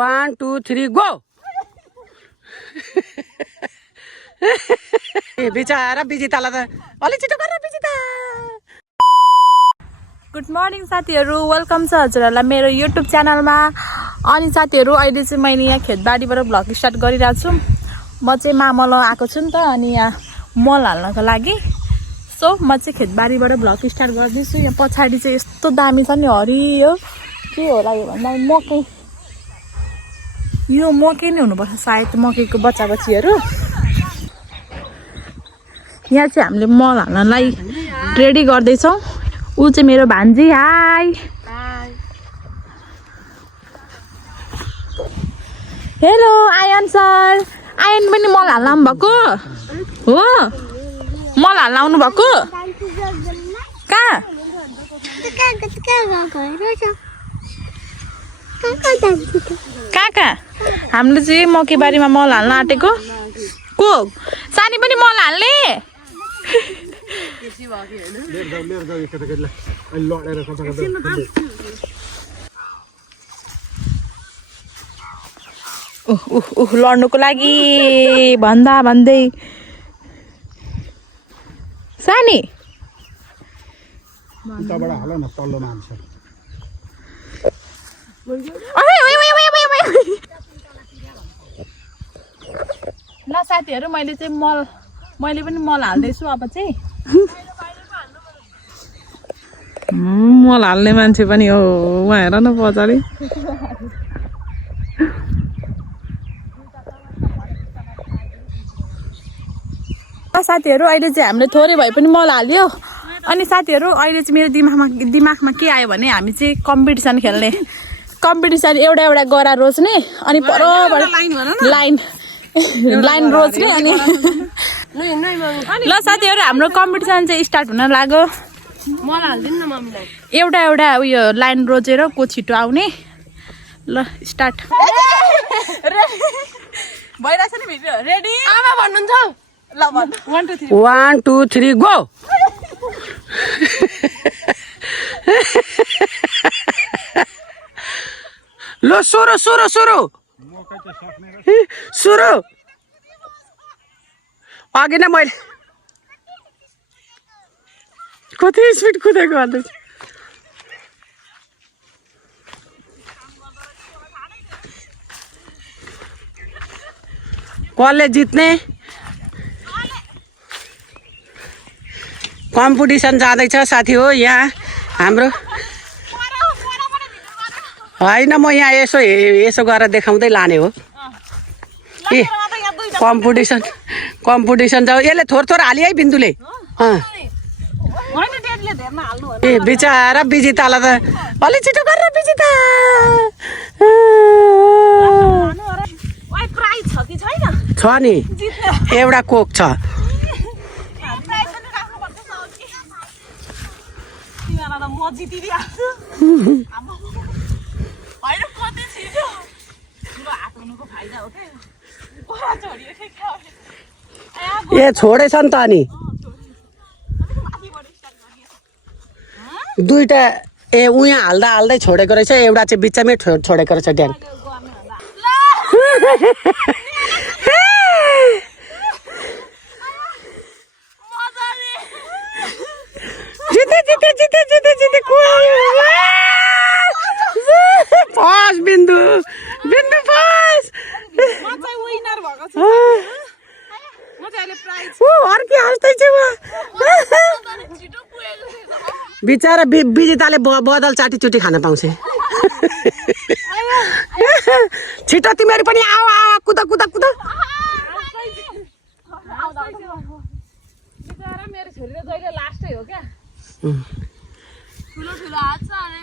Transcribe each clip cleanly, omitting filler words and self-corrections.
1 2 3 go बिचारा बिजितालाई त अलि छिटो गर बिजिता। गुड मर्निङ साथीहरू, वेलकम छ हजुरहरूलाई मेरो युट्युब च्यानलमा। अनि साथीहरू अहिले चाहिँ मैले यहाँ खेतबारीबाट भ्लग स्टार्ट गरिरहेको छु। म चाहिँ मामल आएको छु नि त, अनि यहाँ मल हाल्नको लागि। सो म चाहिँ खेतबारीबाट भ्लग स्टार्ट गर्दैछु। यहाँ पछाडि चाहिँ यस्तो दामी छ नि, हरियो के होला यो भन्दा मकै, यो मकै नै हुनुपर्छ सायद, मकैको बच्चा बच्चीहरू। यहाँ चाहिँ हामीले मल हाल्नलाई रेडी गर्दैछौँ। ऊ चाहिँ मेरो भान्जी, hi. Hello Ayan sir, Ayan पनि मल हाल्न आउनु भएको हो? मल हाल्न आउनु भएको कहाँ? कहाँ हामीले चाहिँ मकै बारीमा मल हाल्न आँटेको। को सानी पनि मल हाल्ने? लड्नुको लागि भन्दै सानी ल साथीहरू, मैले पनि मल हाल्दैछु। अब चाहिँ मल हाल्ने मान्छे पनि हो उहाँ, हेर न पछाडि। साथीहरू अहिले चाहिँ हामीले थोरै भए पनि मल हाल्यो। अनि साथीहरू अहिले चाहिँ मेरो दिमागमा के आयो भने हामी चाहिँ कम्पिटिसन खेल्ने। कम्पिटिसन एउटा गरा रोज्ने, अनि परबाट लाइन रोज्ने। अनि ल साथीहरू, हाम्रो कम्पिटिसन चाहिँ स्टार्ट हुन लाग्यो। मल हाल्दिन न मम्मीलाई। एउटा उयो लाइन रोजेर को छिटो आउने। ल स्टार्ट भइरहेछ नि भिडियो। रेडी? आमा भन्नुहुन्छ? ल भन्। 1 2 3 1 2 3 गो लो सुरु अघि नै मैले कति स्पिड कुदेको अन्त। कसले जित्ने? कम्पिटिसन जाँदैछ साथी हो यहाँ हाम्रो। होइन, म यहाँ यसो गरेर देखाउँदै लाने हो। ए कम्पिटिसन जाऊ। यसले थोर हाली है बिन्दुले। ए बिचारा बिजितालाई त अलि छिटो गरेर बिजिता। छ नि, एउटा कोक छ। ए छोडेछ नि त, अनि दुईटा उहाँ हाल्दै छोडेको रहेछ, एउटा चाहिँ बिचमै छोडेको रहेछ ड्याङ। जिते फस बिन्दु फस। अर्की हाँस्दैछ बिचारा बिजिताले बदल चाटी खान पाउँछ। छिटो तिमीहरू पनि आऊ कुद। मेरो छोरी र जहिले लास्टै हो क्या। ठुलो हात छ अरे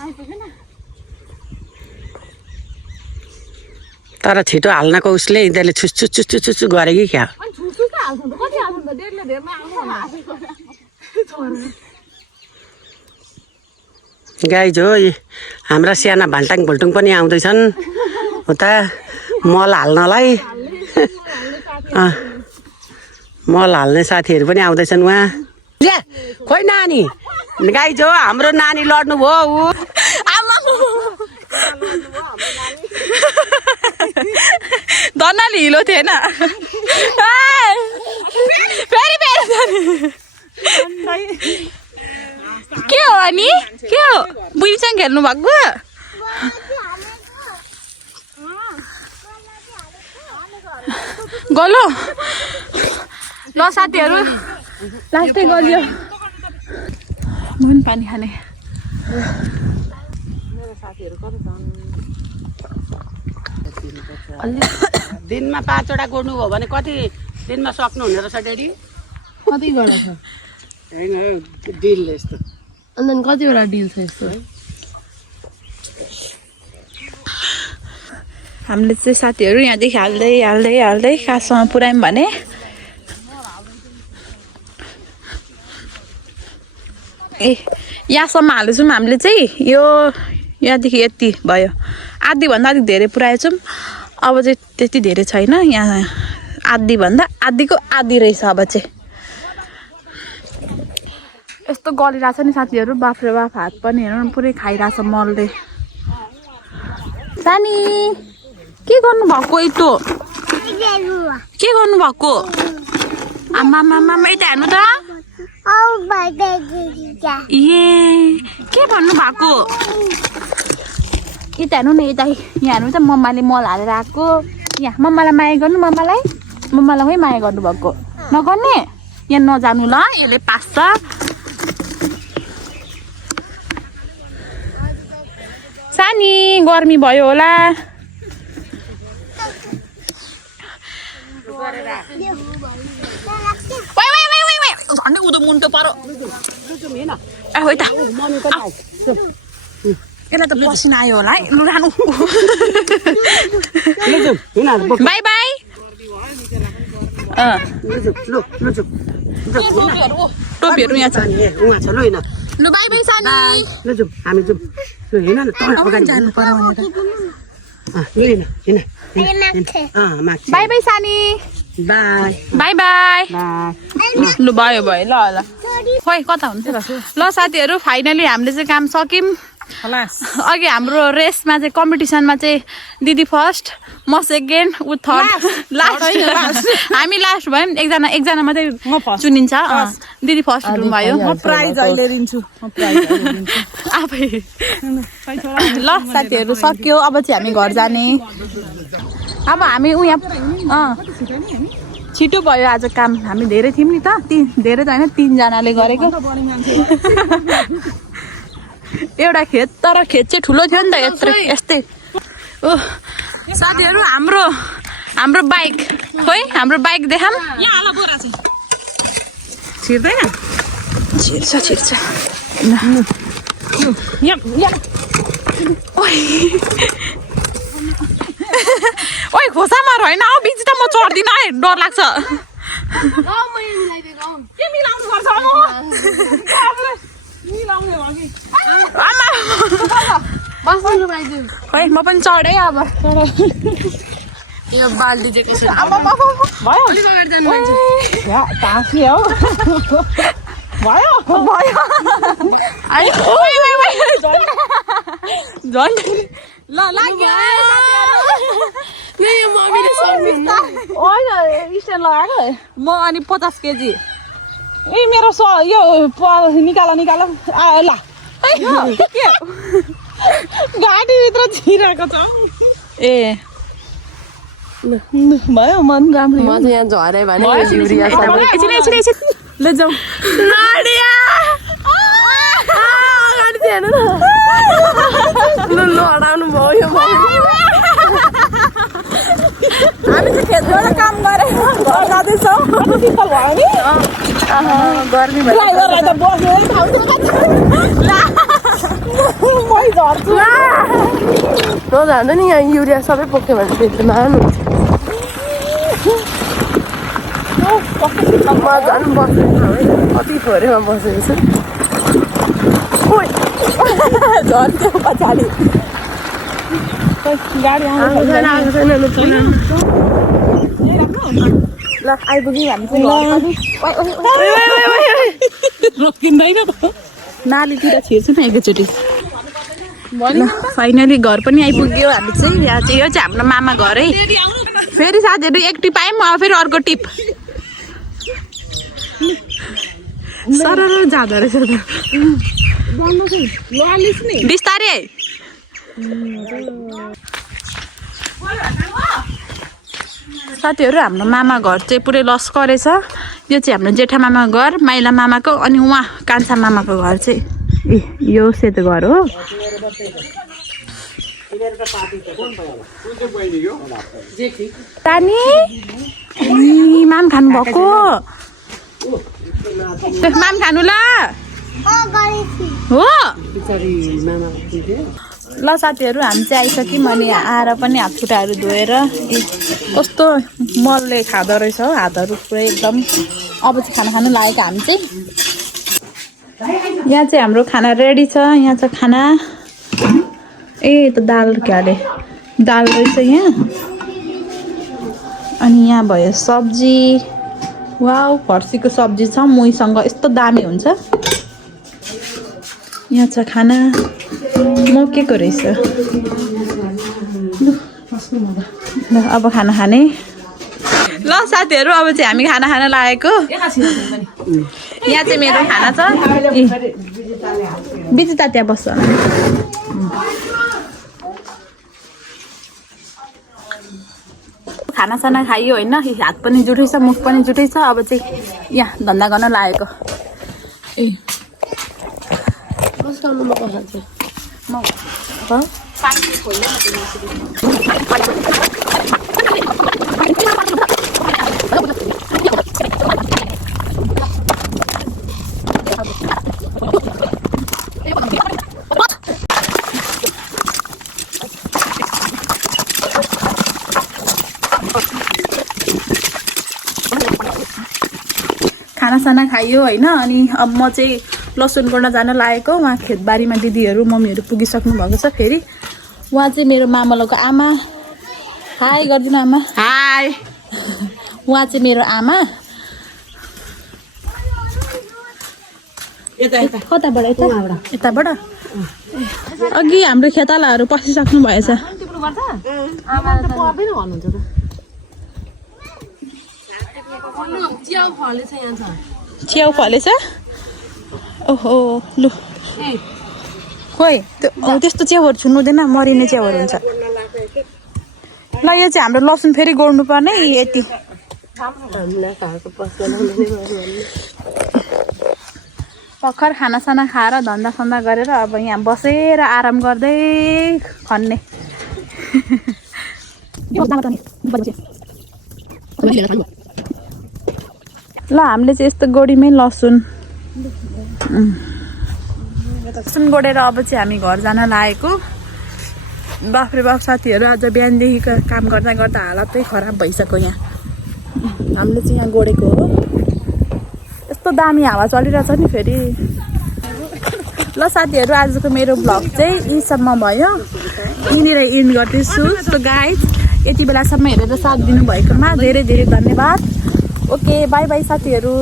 आइपुगेन। तर छिटो हाल्नको उसले यिनीहरूले छुस गरे कि क्या? गाइज हो, हाम्रा साना भाल्टाङ भुल्टुङ पनि आउँदैछन् उता मल हाल्नलाई। मल हाल्ने साथीहरू पनि आउँदैछन् उहाँ। खोइ नानी, गाइज हो हाम्रो नानी लड्नु भयो। दन्नाले हिलो थिएन फेरि के हो अनि के हो बुढीसँग खेल्नु भएको गलो ल साथीहरू लास्टै गलियो मुन पानी खाने दिनमा 5 वटा गोड्नु हो भने कति दिनमा सक्नु हुने रहेछ डेडी कति गरा छ हैन डिल यस्तो अनि कतिवटा डिल छ यस्तो हामीले चाहिँ साथीहरू यहाँदेखि हाल्दै हाल्दै हाल्दै काठसम्म पुऱ्यायौँ भने ए यहाँसम्म हालेछौँ हामीले चाहिँ यो यहाँदेखि यति भयो आधीभन्दा अलिक धेरै पुऱ्याएछौँ अब चाहिँ त्यति धेरै छैन यहाँ आधीभन्दा आधीको आधी रहेछ अब चाहिँ यस्तो गलिरहेछ नि साथीहरू बाफ्रे बाफ हात पनि हेर्नु पुरै खाइरहेछ मलले सानी के गर्नुभएको यस्तो के गर्नुभएको आमामामा यता हेर्नु त ए के भन्नुभएको यता हेर्नु न यता यहाँ हेर्नु त मम्माले मल हालेर आएको यहाँ मम्मालाई माया गर्नु मम्मालाई खै माया गर्नुभएको नगर्ने यहाँ नजानु ल यसले पास्छ सानी गर्मी भयो होला झन्डै उदो मुन्टो परो ए हो त यसलाई त पसिना आयो होला है लु रानु बाई बाई टोपीहरू यहाँ छ लु बाई बाई सानी हामी जाउँ ल हेन न तल अगाडि जानु पर्यो बाई बाई सानी बाई बाई बाई बाई लु भयो भयो ल ल खोइ कता हुन्छ ल साथीहरू फाइनली हामीले चाहिँ काम सक्यौँ अघि हाम्रो रेसमा चाहिँ कम्पिटिसनमा चाहिँ दिदी फर्स्ट म सेकेन्ड ऊ थर्ड लास्ट हामी लास्ट भयौँ एकजना मात्रै चुनिन्छ दिदी फर्स्ट हुनुभयो प्राइज अहिले दिन्छु आफै ल साथीहरू सक्यो अब चाहिँ हामी घर जाने अब हामी ऊ यहाँ छिटो भयो आज काम हामी धेरै थियौँ नि त धेरै त होइन 3 जनाले गरेको एउटा खेत तर खेत चाहिँ ठुलो थियो नि त यस्तै ओ साथीहरू हाम्रो बाइक खोइ हाम्रो बाइक देखाम छिर्दैन छिर्छ ओइ खोसामा होइन हौ बिच त म चढ्दिनँ है डर लाग्छ के मिलाउनु पर्छ खै म पनि चढेँ अब यो बाल्टी चाहिँ कसरी भयो झन् ल लाग्यो स्ट्यान्ड लगाएको म अनि 50 केजी ए मेरो यो निकाल ल गाडीभित्र छिरेको छ ए भयो मन राम्रो म चाहिँ यहाँ झरे भने ले जाऊ हराउनु भयो हामी चाहिँ खेतबाट काम गरेर घर जाँदैछौँ गर्मी ड्राइभरलाई त बस्नु नजाँदा नि यहाँ युरिया सबै पोख्यो भने फेरि महान हुन्छ म झन् बस्नु कति थोरैमा बसेको छु झर्थ्यो पछाडि गाडी आएको छैन ल आइपुग्यौँ हामी चाहिँ रोकिँदैन त नालीतिर छिर्छु न एकैचोटि फाइनली घर पनि आइपुग्यो हामी चाहिँ यहाँ चाहिँ यो चाहिँ हाम्रो मामा घर है फेरि साथीहरू एक टिप आयौँ अब फेरि अर्को टिप सरर जाँदो रहेछ बिस्तारै साथीहरू हाम्रो मामा घर चाहिँ पुरै लस्कर रहेछ यो चाहिँ हाम्रो जेठा मामा घर माइला मामाको अनि उहाँ कान्छा मामाको घर चाहिँ यो सेतो घर हो तानी माम खानु भएको माम खानु ल हो ल साथीहरू हामी चाहिँ आइसक्यौँ अनि आएर पनि हात खुट्टाहरू धोएर कस्तो मलले खाँदो रहेछ हो हातहरू पुरै एकदम अब चाहिँ खाना खानु लागेको हामी चाहिँ यहाँ चाहिँ हाम्रो खाना रेडी छ यहाँ छ खाना ए त दाल के अरे दाल रहेछ यहाँ अनि यहाँ भयो सब्जी वाउ फर्सीको सब्जी छ मुहीसँग यस्तो दामी हुन्छ यहाँ छ खाना मकेको रहेछ ल अब खाना खाने ल साथीहरू अब चाहिँ हामी खाना खान लागेको यहाँ चाहिँ मेरो खाना छ बिजिता त्यहाँ बस्छ खानासाना खाइयो होइन हात पनि जुठै छ मुख पनि जुठै छ अब चाहिँ यहाँ धन्दा गर्न लागेको ए खानासाना खाइयो होइन अनि अब म चाहिँ लसुन गर्न जान लागेको उहाँ खेतबारीमा दिदीहरू मम्मीहरू पुगिसक्नु भएको छ फेरि उहाँ चाहिँ मेरो मामलोको आमा हाई गरिदिनु आमा हाई उहाँ चाहिँ मेरो आमा कताबाट यताबाट अघि हाम्रो खेतालाहरू पसिसक्नु भएछ च्याउ फलेछ ओहो लु खोइ त्यस्तो च्याउहरू छुनु हुँदैन मरिने च्याउहरू हुन्छ ल यो चाहिँ हाम्रो लसुन फेरि गोड्नु पर्ने यति भर्खर खानासाना खाएर धन्दासन्दा गरेर अब यहाँ बसेर आराम गर्दै खन्ने ल हामीले चाहिँ यस्तो गोडीमै लसुन गोडेर अब चाहिँ हामी घर जान लागेको बाफ्रे बाफ साथीहरू आज बिहानदेखि काम गर्दा गर्दा हालतै खराब भइसक्यो यहाँ हामीले चाहिँ यहाँ गोडेको हो यस्तो दामी हावा चलिरहेछ नि फेरि ल साथीहरू आजको मेरो भ्लग चाहिँ यहीसम्म भयो यहीँनिर इन्ड गर्दैछु सो गाइज यति बेलासम्म हेरेर साथ दिनुभएकोमा धेरै धेरै धन्यवाद ओके बाई बाई साथीहरू